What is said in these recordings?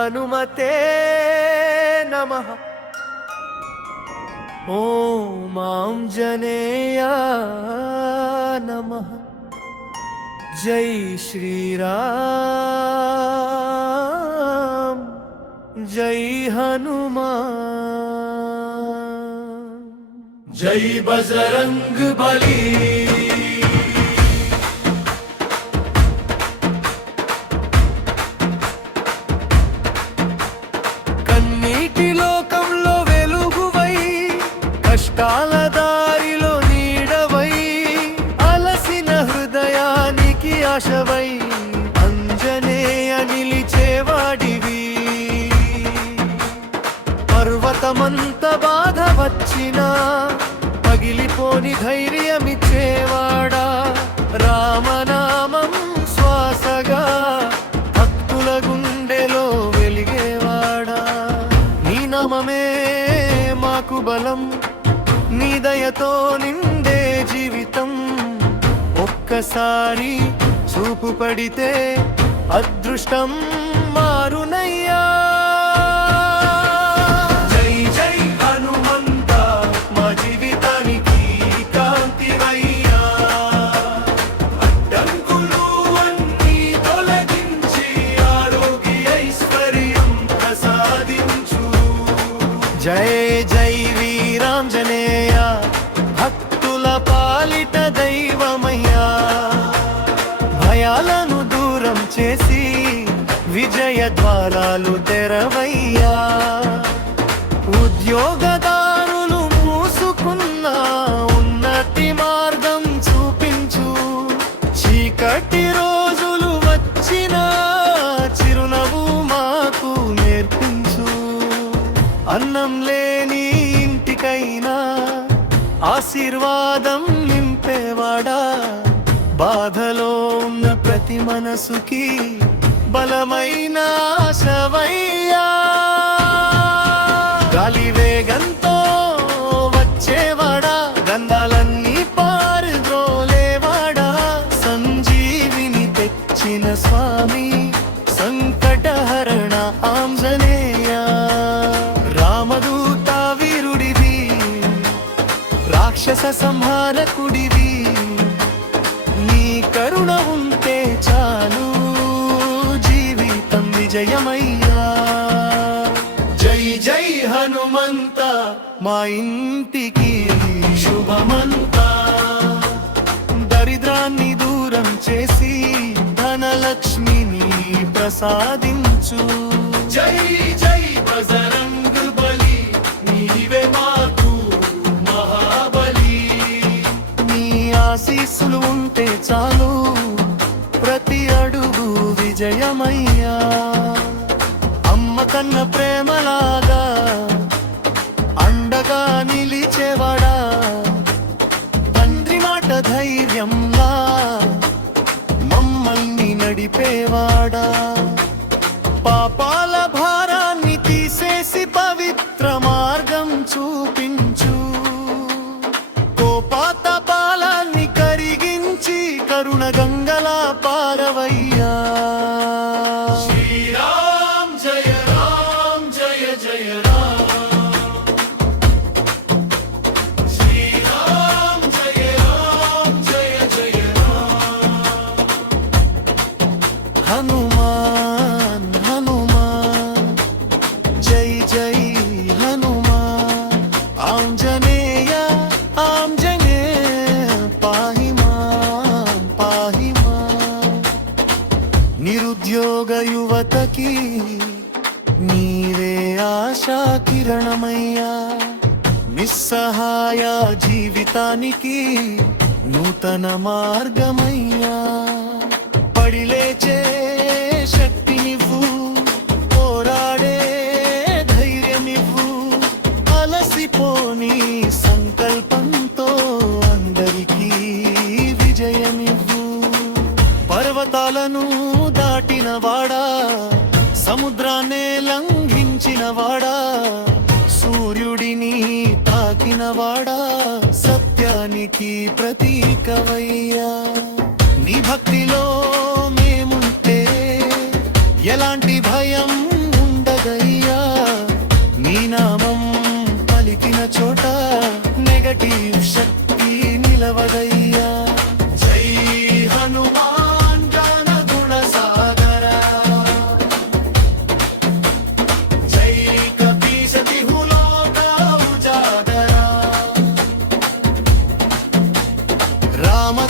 హనుమతే నమః. ఓం ఆంజనేయ నమః. జై శ్రీరామ్ జై హనుమాన్. జై బజరంగ్ బలి. కన్నీటి లోకంలో వెలుగువై, కష్టాల దారిలో నీడవై, అలసిన హృదయానికి ఆశవై, అంజనేయ నిలిచేవాడివి. పర్వతమంత బాధ వచ్చినా పగిలిపోని ధైర్యమిచ్చేవాడా, రామనామం శ్వాసగా భక్తుల గుండెలో వెలిగేవాడా. నీ నామమే మాకు బలం, నీ దయతో నిండే జీవితం. ఒక్కసారి చూపు పడితే అదృష్టం మారునయ్యా. జై జై హనుమంత, మా జీవితానికి కాంతివయ్యా. అడ్డంకులు అన్నీ తొలగించి ఆరోగ్య ఐశ్వర్యం ప్రసాదించు. జై జై వీరాంజనేయ, భక్తుల పాలిట దైవమయ్యా. భయాలను దూరం చేసి విజయ ద్వారాలు తెరవయ్యా. ఉద్యోగదారులు మూసుకున్న ఉన్నతి మార్గం చూపించు. చీకటి రోజులు వచ్చిన చిరునవ్వు మాకు నేర్పించు. అన్నం లేని ఇంటికైనా ఆశీర్వాదం నింపేవాడా, బాధలో ఉన్న ప్రతి మనసుకి బలమైన ఆశవయ్యా. గాలి వేగంతో వచ్చేవాడా, గంధాలన్నీ పారుద్రోలేవాడా. సంజీవిని తెచ్చిన స్వామి, సంకటహరణ ఆంజనేయ. రామదూత వీరుడివి, రాక్షస సంహారకుడివి. నీ కరుణ ఉంటే చాలు, జీవితం విజయమయ్యా. జై జై హనుమంత, మా ఇంటికి శుభమంతా. దరిద్రాన్ని దూరం చేసి ధనలక్ష్మిని ప్రసాదించు. జై జై బజరంగ్ బలి, నీవే మాకు మహాబలి. నీ ఆశీస్సులు ఉంటే చాలు, ప్రతి అడుగు విజయమయ్యా. అమ్మ కన్న ప్రేమలాగా అండగా నిలిచేవాడా, తండ్రి మాట ధైర్యంలా మమ్మల్ని నడిపేవాడా. పాపాల భారాన్ని తీసేసి పవిత్ర మార్గం చూపించు. కోపాతపాలాన్ని కరిగించి కరుణ గంగలా పారవయ్యా. శ్రీరామ్ జయ రామ్ జయ జయ రామ్. శ్రీరామ్ జయ రామ్ జయ జయ రామ్. హనుమాన్ హనుమాన్, జై జై హనుమాన్. ఆంజనేయ ఆంజనేయ, పాహి మాం పాహి మాం. నిరుద్యోగ యువతకి నీవే ఆశా కిరణమయ్యా. నిస్సహాయ జీవితానికి నూతన మార్గమయ్యా. పడిలేచే శక్తినివ్వు, పోరాడే ధైర్యమివ్వు. అలసిపోని సంకల్పంతో అందరికీ విజయమివ్వు. పర్వతాలను దాటిన వాడా, సముద్రాన్నే లంఘించిన వాడా, సూర్యుడిని తాకిన వాడా, సత్యానికి ప్రతీకవయ్యా. నీ భక్తిలో మేముంటే ఎలాంటి భయం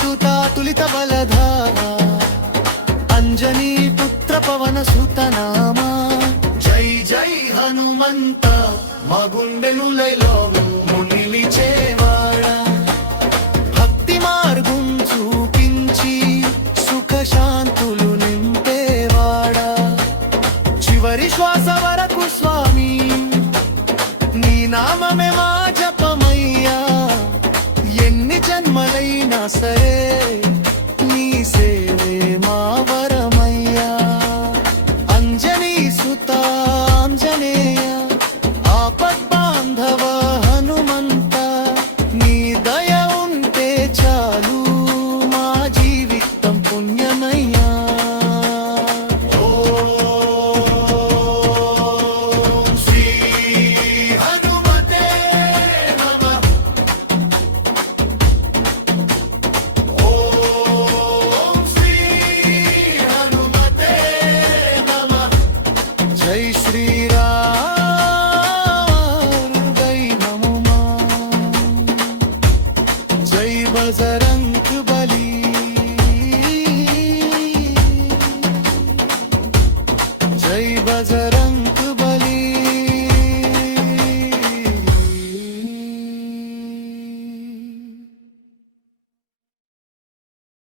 దేవదూత తులిత బలధార అంజనీ పుత్ర పవన సుతనామా జై జై హనుమంత మా గుండెలు లైలో